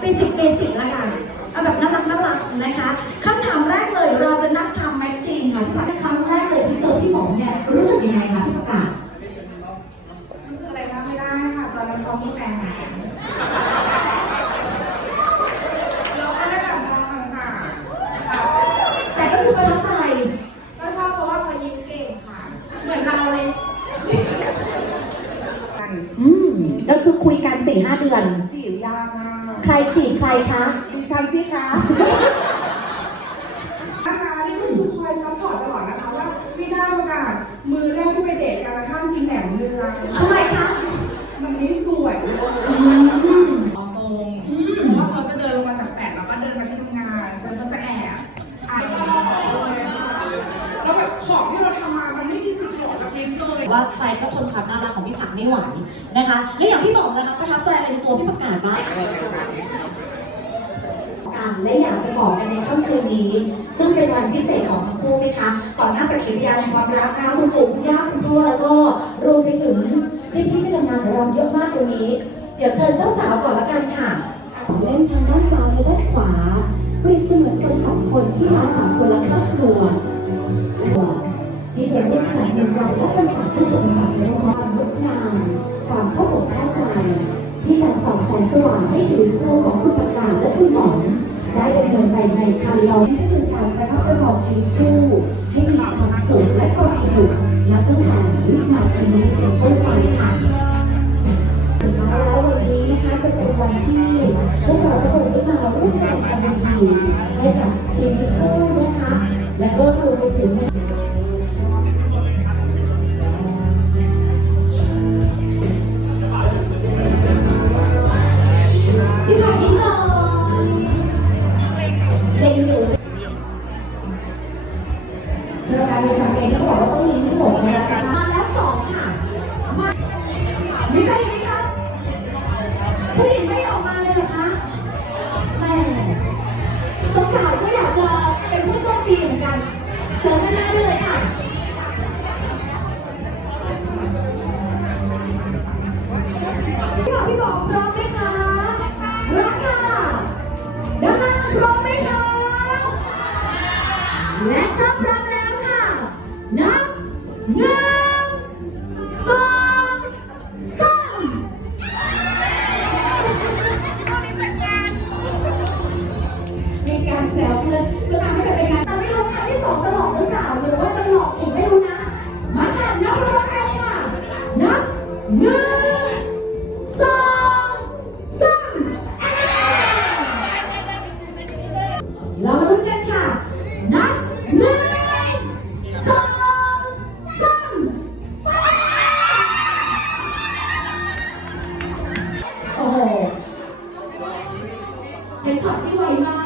เบสิกเบสิกละกันเอาแบบน่ารักน่ารักนะคะคำถามแรกเลยเราจะนับทำแมชชีนค่ะพี่ประกาศครั้งแรกเลยที่เจอพี่หมอเนี่ยรู้สึกยังไงคะพี่ประกาศรู้สึกอะไรมากไม่ได้ค่ะตอนนั้นเขามีแฟนแล้วเราก็ได้แบบมองห่างๆค่ะแต่ก็คือประทับใจก็ชอบเพราะว่าเขายิ้มเก่งค่ะ เหมือนเราเลยอืม ก็คือคุยกันสี่ห้าเดือน จีบยากมากใครจีบใครคะดิฉันสิคะนะคะนี่ก็คือคอยซัพพอร์ตตลอดนะคะว่าพี่ได้ประกาศมือแรกที่ไปเดทกันห้ามกินแหนมเนืองทำไมคะมันไม่สวยเลยอืม ว่าใครก็ทนความน่ารักของพี่ผักไม่ไหวนะคะและอย่างที่บอกนะคะประทับใจอะไรในตัวพี่ประกาศบ้างกันและอยากจะบอกกันในค่ำคืนนี้ ซึ่งเป็นวันพิเศษของทั้งคู่ไหมคะต่อหน้าสักขีพยานแห่งความรักนะคุณปู่คุณย่าคุณพ่อแล้วก็รวมไปถึงพี่ๆที่ทำงานของเราเยอะมากตรงนี้ เดี๋ยวเชิญเจ้าสาวก่อนละกันค่ะเล่นทางด้านซ้ายและด้านขวาเปรียบเสมือนคนสองคนที่มาจากคนละครอบครัว จะร่วมใจเดียวกันและเป็นฝันที่สงสัยในความงดงามความเข้าอกเข้าใจ ที่จะส่องแสงสว่างให้ชีวิตคู่ของคุณประกาศและคุณหมอได้ดำเนินไปในคันลองที่คือการประคับประคองชีวิตคู่ให้มีความสุขและความสนุกนับตั้งแต่วินาทีนี้เป็นต้นไปค่ะสุดท้ายแล้ววันนี้นะคะจะเป็นวันที่พวกเราทุกคนได้มาร่วมแสดงความยินดีให้กับชีวิตคู่นะคะและก็รวมไปถึง สำหรับการมีแชมเปญต้องบอกว่าต้องมีทั้งหมดนะคะมาแล้วสองค่ะมามีใครไหมคะผู้หญิงไม่ออกมาเลยเหรอคะแม่สาวๆก็อยากจะเป็นผู้โชคดีเหมือนกันเชิญด้านหน้าได้เลย หนึ่งสองสามมีการแซวเพื่อนก็ทำให้เกิดเป็นการแต่ไม่รู้ครั้งที่สองจะหลอกหรือเปล่าหรือว่าจะหลอกอีกไม่รู้นะ มาค่ะนับพร้อมกันค่ะนับหนึ่ง โอ้โหเป็